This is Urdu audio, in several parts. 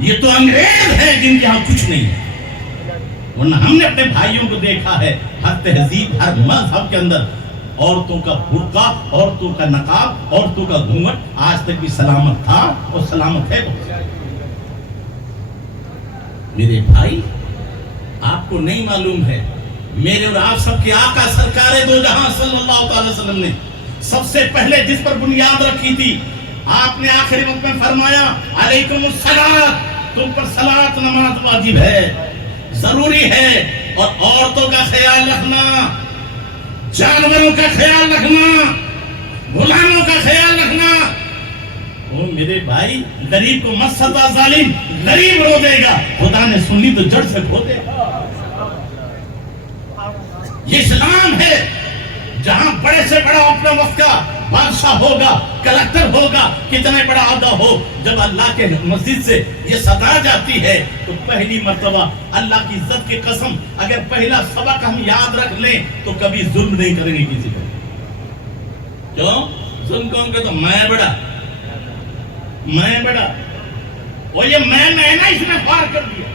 یہ تو انگریز ہیں جن کے ہاں کچھ نہیں ہے. ورنہ ہم نے اپنے بھائیوں کو دیکھا ہے ہر تہذیب ہر مذہب کے اندر عورتوں کا برقع، عورتوں کا نقاب، عورتوں کا گھونگھٹ آج تک بھی سلامت تھا اور سلامت ہے. میرے بھائی آپ کو نہیں معلوم ہے میرے اور آپ سب کے آقا سرکار دو جہاں صلی اللہ علیہ وسلم نے سب سے پہلے جس پر بنیاد رکھی تھی آپ نے آخری وقت میں فرمایا علیکم الصلاۃ، تم پر صلاۃ نماز واجب ہے، ضروری ہے. اور عورتوں کا خیال رکھنا، جانوروں کا خیال رکھنا، غلاموں کا خیال رکھنا. او میرے بھائی غریب کو مت ستا ظالم، غریب رو دے گا، خدا نے سنی تو جڑ سے کھو دے گا. یہ اسلام ہے جہاں بڑے سے بڑا اپنے وقت کا بادشاہ ہوگا، کلکٹر ہوگا، کتنے بڑا عہدہ ہو، جب اللہ کے مسجد سے یہ صدا جاتی ہے تو پہلی مرتبہ اللہ کی عزت کی قسم اگر پہلا سبق ہم یاد رکھ لیں تو کبھی ظلم نہیں کریں گے کسی کو. کیوں ظلم کون کہ تو میں بڑا، میں بڑا، وہ یہ میں نا اس میں پار کر دیا.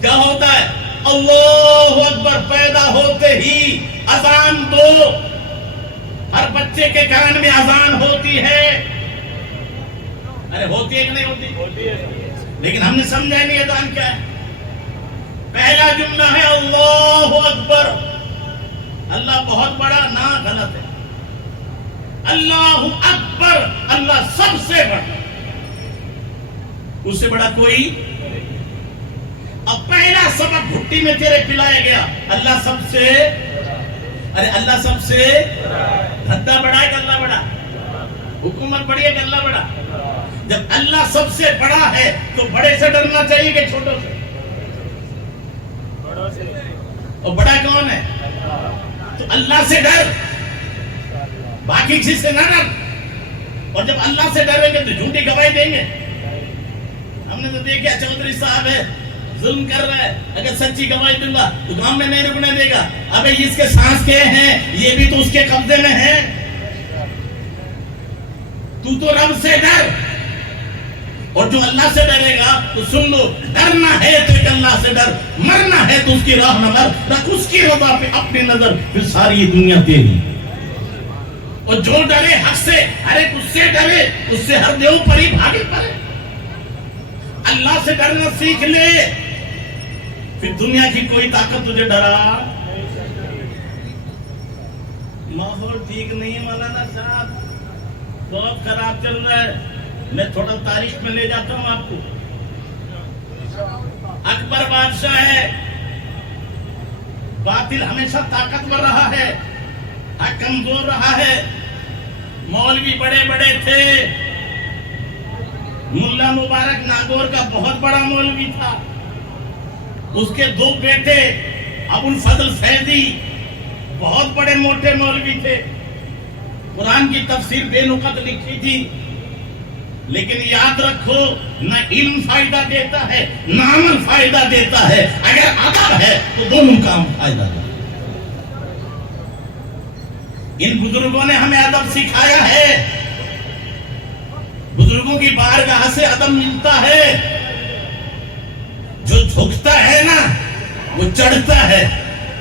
کیا ہوتا ہے اللہ اکبر پیدا ہوتے ہی اذان دو، ہر بچے کے کان میں اذان ہوتی ہے. ارے ہوتی ہے کہ نہیں ہوتی؟ لیکن ہم نے سمجھا نہیں اذان کیا ہے. پہلا جملہ ہے اللہ اکبر، اللہ بہت بڑا، نہ غلط ہے. اللہ اکبر، اللہ سب سے بڑا، اس سے بڑا کوئی. اب پہلا سبق بھٹی میں تیرے پلایا گیا، اللہ سب سے، ارے اللہ سب سے دھدا بڑا ہے کہ اللہ بڑا؟ حکومت بڑی ہے کہ اللہ بڑا؟ جب اللہ سب سے بڑا ہے تو بڑے سے ڈرنا چاہیے کہ چھوٹوں سے؟ اور بڑا کون ہے؟ تو اللہ سے ڈر، باقی کسی سے نہ ڈر. اور جب اللہ سے ڈریں گے تو جھوٹی گواہی دیں گے. ہم نے تو دیکھا چودھری صاحب ہے ظلم کر رہا ہے، اگر سچی گواہی دوں گا تو گاؤں میں نہیں رکنے دے گا. ابے اس کے سانس کے ہیں، یہ بھی تو اس کے قبضے میں ہے. تو رب سے ڈر، اور جو اللہ سے ڈرے گا تو سن لو، ڈرنا ہے تو ایک اللہ سے ڈر، مرنا ہے تو اس کی راہ نہ مر، رکھ اس کی رضا پہ اپنی نظر، پھر ساری یہ دنیا تیری. اور جو ڈرے حق سے، ہر ایک اس سے ڈرے، اس سے ہر دیو پری بھاگی پڑے. اللہ سے ڈرنا سیکھ لے، پھر دنیا کی کوئی طاقت تجھے ڈرا. ماحول ٹھیک نہیں ہے مولانا صاحب، بہت خراب چل رہا ہے. میں تھوڑا تاریخ میں لے جاتا ہوں آپ کو. اکبر بادشاہ ہے، باطل ہمیشہ طاقتور رہا ہے، حق کمزور رہا ہے. مولوی بڑے بڑے تھے، ملا مبارک ناگور کا بہت بڑا مولوی تھا. اس کے دو بیٹے ابو الفضل فیضی بہت بڑے موٹے مولوی تھے، قرآن کی تفسیر بے نقط لکھی تھی. لیکن یاد رکھو، نہ علم فائدہ دیتا ہے نہ عمل فائدہ دیتا ہے. اگر ادب ہے تو دونوں کام فائدہ دیتا ہے. ان بزرگوں نے ہمیں ادب سکھایا ہے. بزرگوں کی بارگاہ سے ادب ملتا ہے. جو جھکتا ہے نا وہ چڑھتا ہے،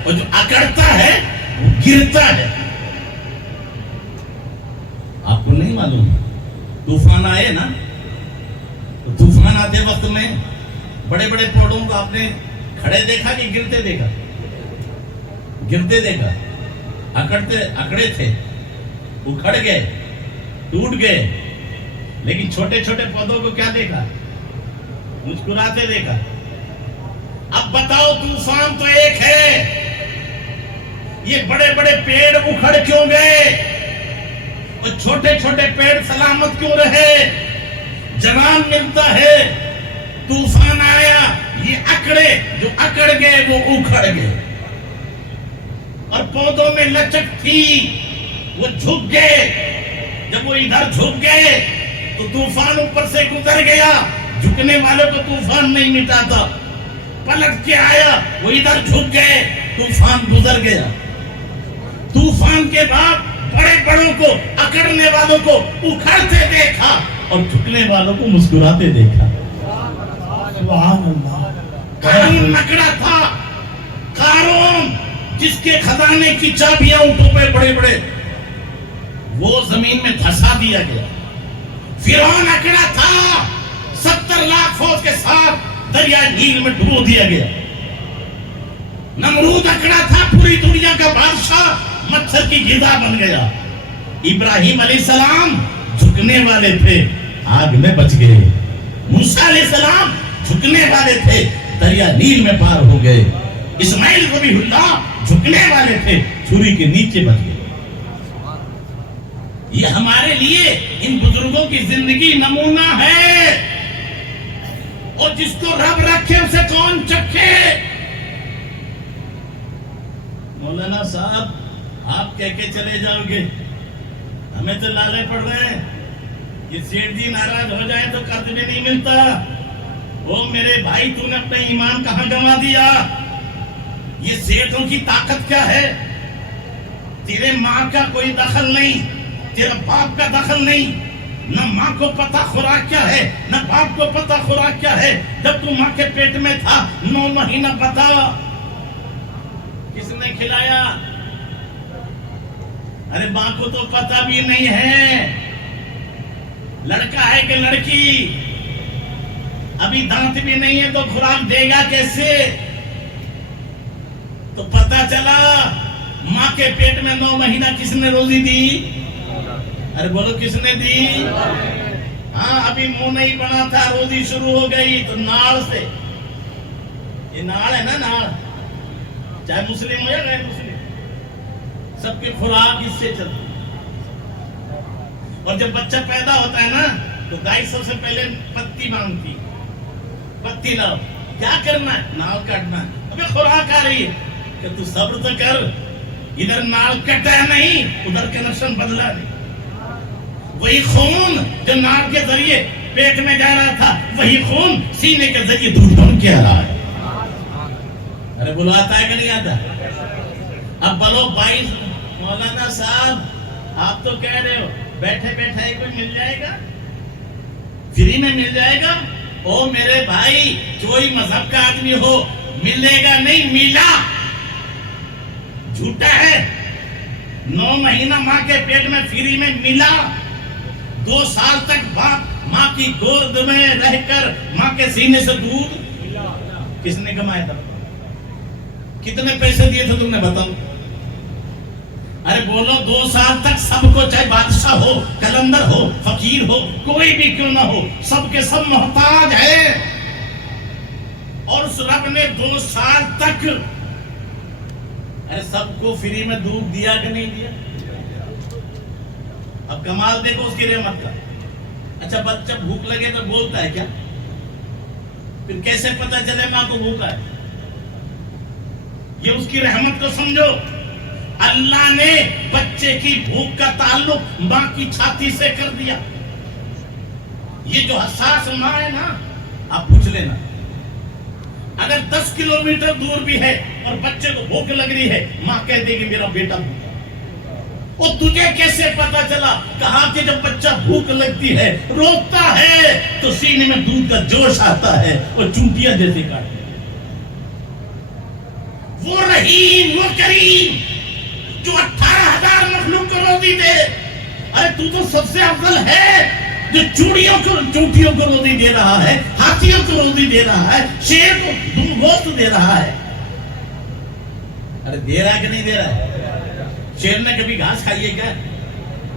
اور جو اکڑتا ہے وہ گرتا ہے. آپ کو نہیں معلوم طوفان آئے نا، تو طوفان آتے وقت میں بڑے بڑے پودوں کو آپ نے کھڑے دیکھا کہ گرتے دیکھا؟ گرتے دیکھا. اکڑے تھے، اکھڑ گئے، ٹوٹ گئے. لیکن چھوٹے چھوٹے پودوں کو کیا دیکھا؟ مسکراتے دیکھا. اب بتاؤ طوفان تو ایک ہے، یہ بڑے بڑے پیڑ اکھڑ کیوں گئے اور چھوٹے چھوٹے پیڑ سلامت کیوں رہے؟ جوان ملتا ہے، طوفان آیا، یہ اکڑے، جو اکڑ گئے وہ اکھڑ گئے. اور پودوں میں لچک تھی، وہ جھک گئے. جب وہ ادھر جھک گئے تو طوفان اوپر سے گزر گیا. جھکنے والوں کو طوفان نہیں مٹاتا. پلٹ کے آیا، وہ ادھر جھک گئے، طوفان گزر گیا. طوفان کے بعد بڑے بڑوں کو، اکڑنے والوں کو اکھڑتے دیکھا اور جھکنے والوں کو مسکراتے دیکھا. سبحان اللہ. قارون نکڑا تھا. قارون جس کے خزانے کی چابیاں اونٹوں پہ بڑے بڑے، وہ زمین میں دھسا دیا گیا. فرعون اکڑا تھا، 70 لاکھ فوج کے ساتھ دریا نیل میں ڈبو دیا گیا. نمرود اکڑا تھا، پوری دنیا کا بادشاہ، مچھر کی غذا بن گیا. ابراہیم علیہ السلام جھکنے والے تھے، آگ میں بچ گئے. موسیٰ علیہ السلام جھکنے والے تھے، دریا نیل میں پار ہو گئے. اسماعیل ذبیح اللہ جھکنے والے تھے، چھری کے نیچے بچ گئے. یہ ہمارے لیے ان بزرگوں کی زندگی نمونہ ہے، اور جس کو رب رکھے اسے کون چکھے. مولانا صاحب آپ کہہ کے چلے جاؤ گے، ہمیں تو لالے پڑ رہے ہیں. یہ سیٹھ جی ناراض ہو جائے تو قرض بھی نہیں ملتا. وہ میرے بھائی تو نے اپنا ایمان کہاں گنوا دیا. یہ سیٹھوں کی طاقت کیا ہے؟ تیرے ماں کا کوئی دخل نہیں، تیرا باپ کا دخل نہیں. نہ ماں کو پتا خوراک کیا ہے، نہ باپ کو پتا خوراک کیا ہے. جب تو ماں کے پیٹ میں تھا 9 مہینہ بتا کس نے کھلایا؟ ارے ماں کو تو پتا بھی نہیں ہے لڑکا ہے کہ لڑکی. ابھی دانت بھی نہیں ہے تو خوراک دے گا کیسے؟ تو پتا چلا ماں کے پیٹ میں 9 مہینہ کس نے روزی دی؟ ارے بولو کس نے دی؟ ہاں ابھی منہ نہیں بنا تھا، روزی شروع ہو گئی تو ناڑ سے. یہ ناڑ ہے نا، ناڑ، چاہے مسلم ہو یا غیر مسلم، سب کی خوراک اس سے چلتی. اور جب بچہ پیدا ہوتا ہے نا تو دائی سب سے پہلے پتی مانگتی. پتی لاؤ. کیا کرنا ہے؟ ناڑ کاٹنا ہے. ابھی خوراک آ رہی ہے کہ تو صبر تو کر، ادھر ناڑ کٹا نہیں، ادھر کنیکشن بدلا نہیں. وہی خون جو ناک کے ذریعے پیٹ میں جا رہا تھا، وہی خون سینے کے ذریعے دودھ بن کے آ رہا ہے. ارے بولو آتا ہے کہ نہیں آتا؟ اب بولو بھائی مولانا صاحب آپ تو کہہ رہے ہو بیٹھے بیٹھے کوئی مل جائے گا، فری میں مل جائے گا. او میرے بھائی کوئی مذہب کا آدمی ہو، ملے گا نہیں، ملا. جھوٹا ہے. 9 مہینہ ماں کے پیٹ میں فری میں ملا. 2 سال تک ماں کی گود میں رہ کر ماں کے سینے سے دودھ کس نے کمایا تھا؟ کتنے پیسے دیے تھے تم نے بتاؤ؟ ارے بولو 2 سال تک سب کو، چاہے بادشاہ ہو، کلندر ہو، فقیر ہو، کوئی بھی کیوں نہ ہو، سب کے سب محتاج ہے. اور اس رب نے 2 سال تک سب کو فری میں دودھ دیا کہ نہیں دیا؟ اب کمال دیکھو اس کی رحمت کا. اچھا بچہ بھوک لگے تو بولتا ہے کیا؟ پھر کیسے پتا چلے ماں کو بھوکا ہے؟ یہ اس کی رحمت کو سمجھو. اللہ نے بچے کی بھوک کا تعلق ماں کی چھاتی سے کر دیا. یہ جو حساس ماں ہے نا، آپ پوچھ لینا، اگر 10 کلومیٹر دور بھی ہے اور بچے کو بھوک لگ رہی ہے، ماں کہہ دے گی میرا بیٹا بھوکا. اور تجھے کیسے پتا چلا؟ کہا کہ جب بچہ بھوک لگتی ہے، روتا ہے، تو سینے میں دودھ کا جوش آتا ہے اور چونٹیاں جیسے کاٹتے. وہ رحیم، وہ کریم جو 18,000 مخلوق کو روزی دے. ارے تو سب سے افضل ہے جو چونٹیوں کو روزی دے رہا ہے، ہاتھیوں کو روزی دے رہا ہے، شیر کو گوشت دے رہا ہے. ارے دے رہا ہے کہ نہیں دے رہا ہے؟ شیر نے کبھی گھاس کھائی ہے کیا؟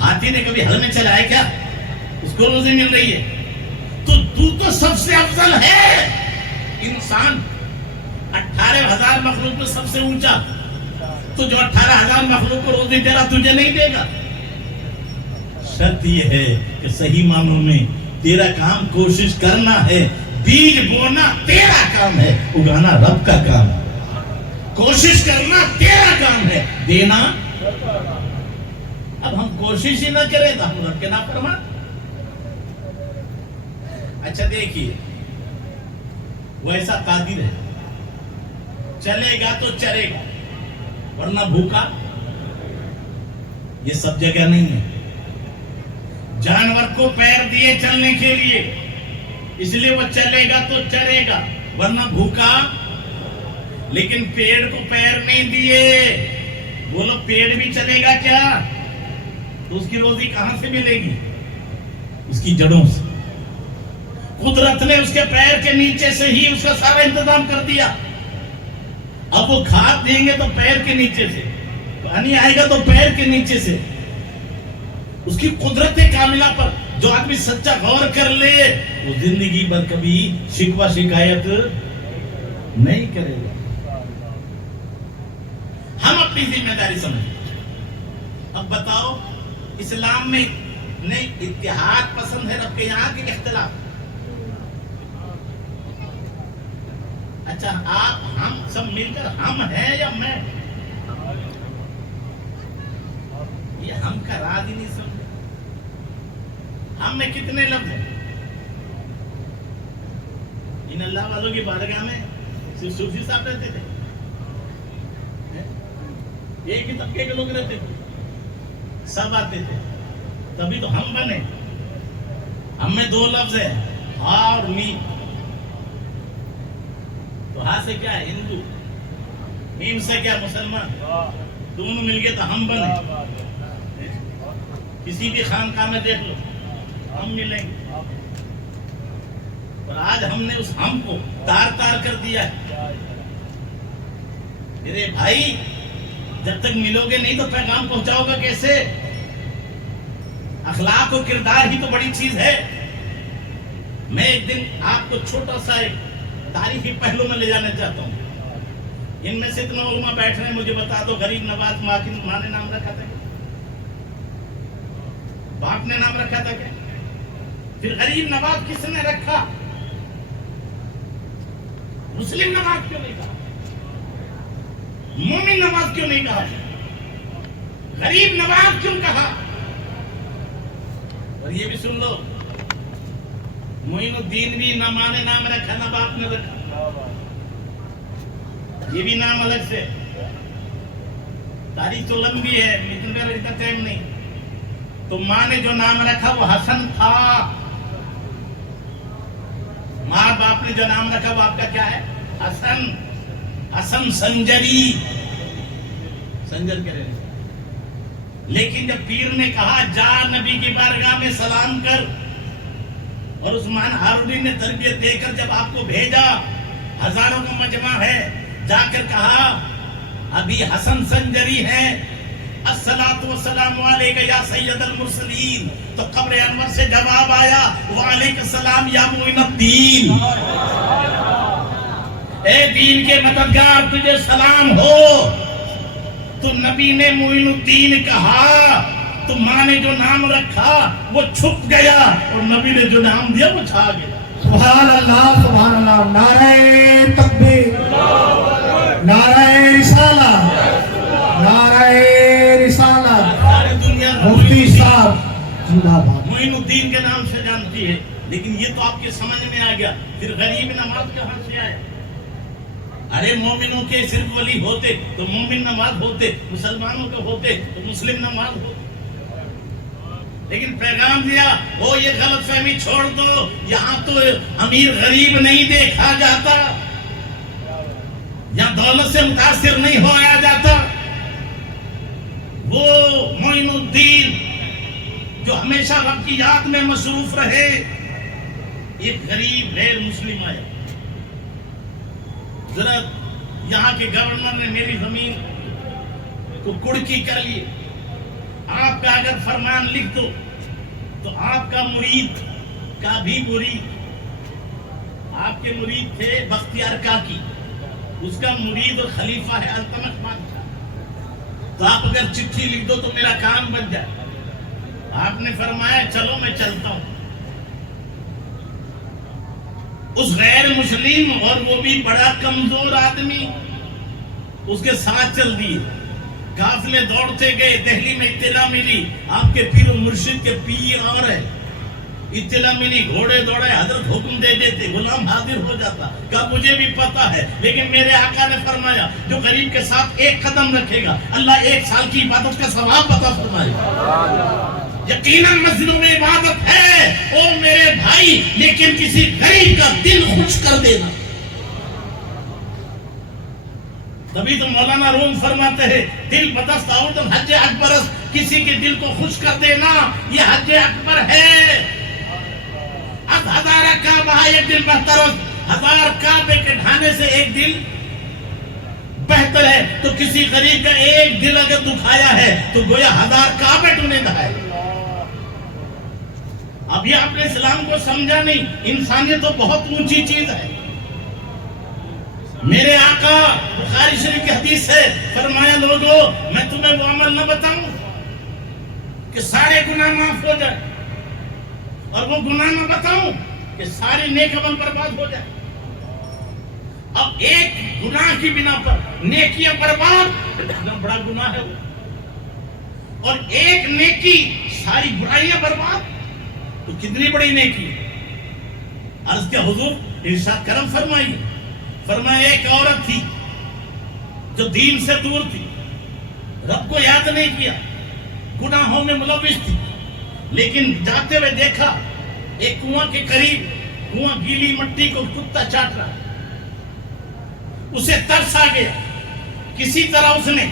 ہاتھی نے کبھی ہل میں چلا ہے کیا؟ اس کو روزی مل رہی ہے. تو سب سے افضل ہے. انسان 18,000 مخلوق میں سب سے اونچا. تو جو 18,000 مخلوق کو روزی دے رہا تجھے نہیں دے گا؟ شرط یہ ہے کہ صحیح معنوں میں تیرا کام کوشش کرنا ہے. بیج بونا تیرا کام ہے، اگانا رب کا کام ہے. کوشش کرنا تیرا کام ہے، دینا. اب ہم کوشش ہی نہ کریں تو ہم رب کے نافرمان. اچھا دیکھیے، وہ ایسا قادر ہے، چلے گا تو چرے گا، ورنہ بھوکا. یہ سب جگہ نہیں ہے. جانور کو پیر دیے چلنے کے لیے، اس لیے وہ چلے گا تو چرے گا، ورنہ بھوکا۔ لیکن پیڑ کو پیر نہیں دیے، بولو پیڑ بھی چلے گا کیا؟ تو اس کی روزی کہاں سے ملے گی؟ اس کی جڑوں سے۔ قدرت نے اس کے پیر کے نیچے سے ہی اس کا سارا انتظام کر دیا۔ اب وہ کھاد دیں گے تو پیر کے نیچے سے، پانی آئے گا تو پیر کے نیچے سے۔ اس کی قدرت کاملہ پر جو آدمی سچا غور کر لے وہ زندگی بھر کبھی شکوہ شکایت نہیں کرے گا۔ ہم اپنی ذمہ داری سمجھیں۔ اب بتاؤ، اسلام میں نہیں اتحاد پسند ہے رب کے یہاں کے اختلاف؟ اچھا آپ ہم سب مل کر ہم ہیں یا میں؟ یہ ہم کا راز ہی نہیں سمجھے۔ ہم میں کتنے لفظ ہیں؟ ان اللہ والوں کی بارگاہ میں صرف صوفی صاحب رہتے تھے، ایک ہی طبقے کے لوگ رہتے تھے، سب آتے تھے، تبھی تو ہم بنے۔ ہم میں دو لفظ ہیں، ہا اور می۔ تو ہا سے کیا ہے؟ ہندو، میم سے کیا؟ مسلمان۔ دونوں مل گئے تو ہم بنے۔ کسی بھی خانقاہ میں دیکھ لو، ہم ملیں گے۔ اور آج ہم نے اس ہم کو تار تار کر دیا ہے۔ میرے بھائی، جب تک ملو گے نہیں تو پیغام پہنچاؤ گا کیسے؟ اخلاق و کردار ہی تو بڑی چیز ہے۔ میں ایک دن آپ کو چھوٹا سا ایک تاریخی پہلو میں لے جانا چاہتا ہوں۔ ان میں سے اتنا علماء بیٹھ رہے ہیں، مجھے بتا دو غریب نواز ماں نے نام رکھا تھا کیا؟ باپ نے نام رکھا تھا کیا؟ پھر غریب نواز کس نے رکھا؟ مسلم نواز کیوں نہیں کہا؟ مومن نواز کیوں نہیں کہا؟ غریب نواز کیوں کہا؟ اور یہ بھی سن لو، معین الدین بھی نہ ماں نے نام رکھا نہ باپ نے رکھا، یہ بھی نام الگ سے۔ تاریخ تو لمبی ہے، اتنا ٹائم نہیں۔ تو ماں نے جو نام رکھا وہ حسن تھا، ماں باپ نے جو نام رکھا وہ آپ کا کیا ہے؟ حسن۔ حسن سنجری، سنجر کے رہنے۔ لیکن جب پیر نے کہا جا نبی کی بارگاہ میں سلام کر، اور عثمان ہارونی نے تربیت دے کر جب آپ کو بھیجا، ہزاروں کا مجمع ہے، جا کر کہا ابھی حسن سنجری ہے، الصلاۃ والسلام علیک یا سید المرسلین، تو قبر انور سے جواب آیا وعلیک السلام یا معین الدین۔ اے دین کے مددگار، تجھے سلام ہو۔ تو نبی نے معین الدین کہا تو ماں نے جو نام رکھا وہ چھپ گیا، اور نبی نے جو نام دیا وہ چھا گیا۔ سبحان اللہ، سبحان اللہ۔ نعرہ تکبیر، نعرہ رسالت، نعرہ رسالت۔ ساری دنیا مفتی صاحب زندہ باد۔ معین الدین کے نام سے جانتی ہے، لیکن یہ تو آپ کے سمجھ میں آ گیا۔ پھر غریب نواز کہاں سے آیا؟ ارے مومنوں کے صرف ولی ہوتے تو مومن نواز ہوتے، مسلمانوں کے ہوتے تو مسلم نواز ہوتے۔ لیکن پیغام دیا وہ یہ غلط فہمی چھوڑ دو، یہاں تو امیر غریب نہیں دیکھا جاتا، یہاں دولت سے متاثر نہیں ہوا جاتا۔ وہ معین الدین جو ہمیشہ رب کی یاد میں مصروف رہے، ایک غریب غیر مسلم آیا۔ ذرا یہاں کے گورنر نے میری زمین کو کڑکی کر لی، آپ کا اگر فرمان لکھ دو تو آپ کا مرید کا بھی مرید، آپ کے مرید تھے بختیار کاکی، اس کا مرید اور خلیفہ ہے التمش بادشاہ، تو آپ اگر چٹھی لکھ دو تو میرا کام بن جائے۔ آپ نے فرمایا چلو میں چلتا ہوں۔ اس غیر مسلم اور وہ بھی بڑا کمزور آدمی اس کے ساتھ چل دیے، قافلے دوڑتے گئے۔ دہلی میں اطلاع ملی آپ کے پیر و مرشد کے پیر اور ہے، اطلاع ملی، گھوڑے دوڑے، حضرت حکم دے دیتے، غلام حاضر ہو جاتا۔ کہا مجھے بھی پتا ہے، لیکن میرے آقا نے فرمایا جو غریب کے ساتھ ایک قدم رکھے گا اللہ 1 سال کی عبادت کا ثواب عطا فرمائے۔ یقیناً مسجدوں میں عبادت ہے، او میرے بھائی، لیکن لیکن کسی غریب کا دل خوش کر دینا. تبھی تو مولانا روم فرماتے ہیں دل بدست آؤردن حج اکبر، کسی کے دل کو خوش کر دینا یہ حج اکبر ہے. اب ہزارہ کعبہ ایک دل بہتر، ہزار کعبے کے ڈھانے سے ایک دل بہتر ہے. تو کسی غریب کا ایک دل اگر دکھایا ہے تو گویا ہزار کعبے تو نے دھائے. اب یہ آپ نے اسلام کو سمجھا نہیں. انسانیت تو بہت اونچی چیز ہے. میرے آقا بخاری شریف کی حدیث ہے، فرمایا لوگو میں تمہیں وہ عمل نہ بتاؤں کہ سارے گناہ معاف ہو جائے، اور وہ گناہ نہ بتاؤں کہ سارے نیک عمل برباد ہو جائے. اب ایک گناہ کی بنا پر نیکیاں برباد، اتنا بڑا گناہ ہے وہ. اور ایک نیکی ساری برائیاں برباد، تو کتنی بڑی نیکی. عرض کیا حضور ارشاد کرم فرمائیے. فرمایا ایک عورت تھی جو دین سے دور تھی، رب کو یاد نہیں کیا، گناہوں میں ملوث تھی، لیکن جاتے ہوئے دیکھا ایک کنواں کے قریب کنواں گیلی مٹی کو کتا چاٹ رہا. اسے ترس آ گیا. کسی طرح اس نے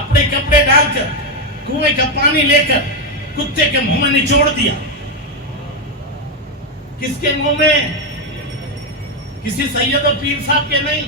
اپنے کپڑے ڈال کر کنویں کا پانی لے کر کتے کے منہ میں نچوڑ دیا. کس کے منہ میں؟ کسی سید اور پیر صاحب کے نہیں،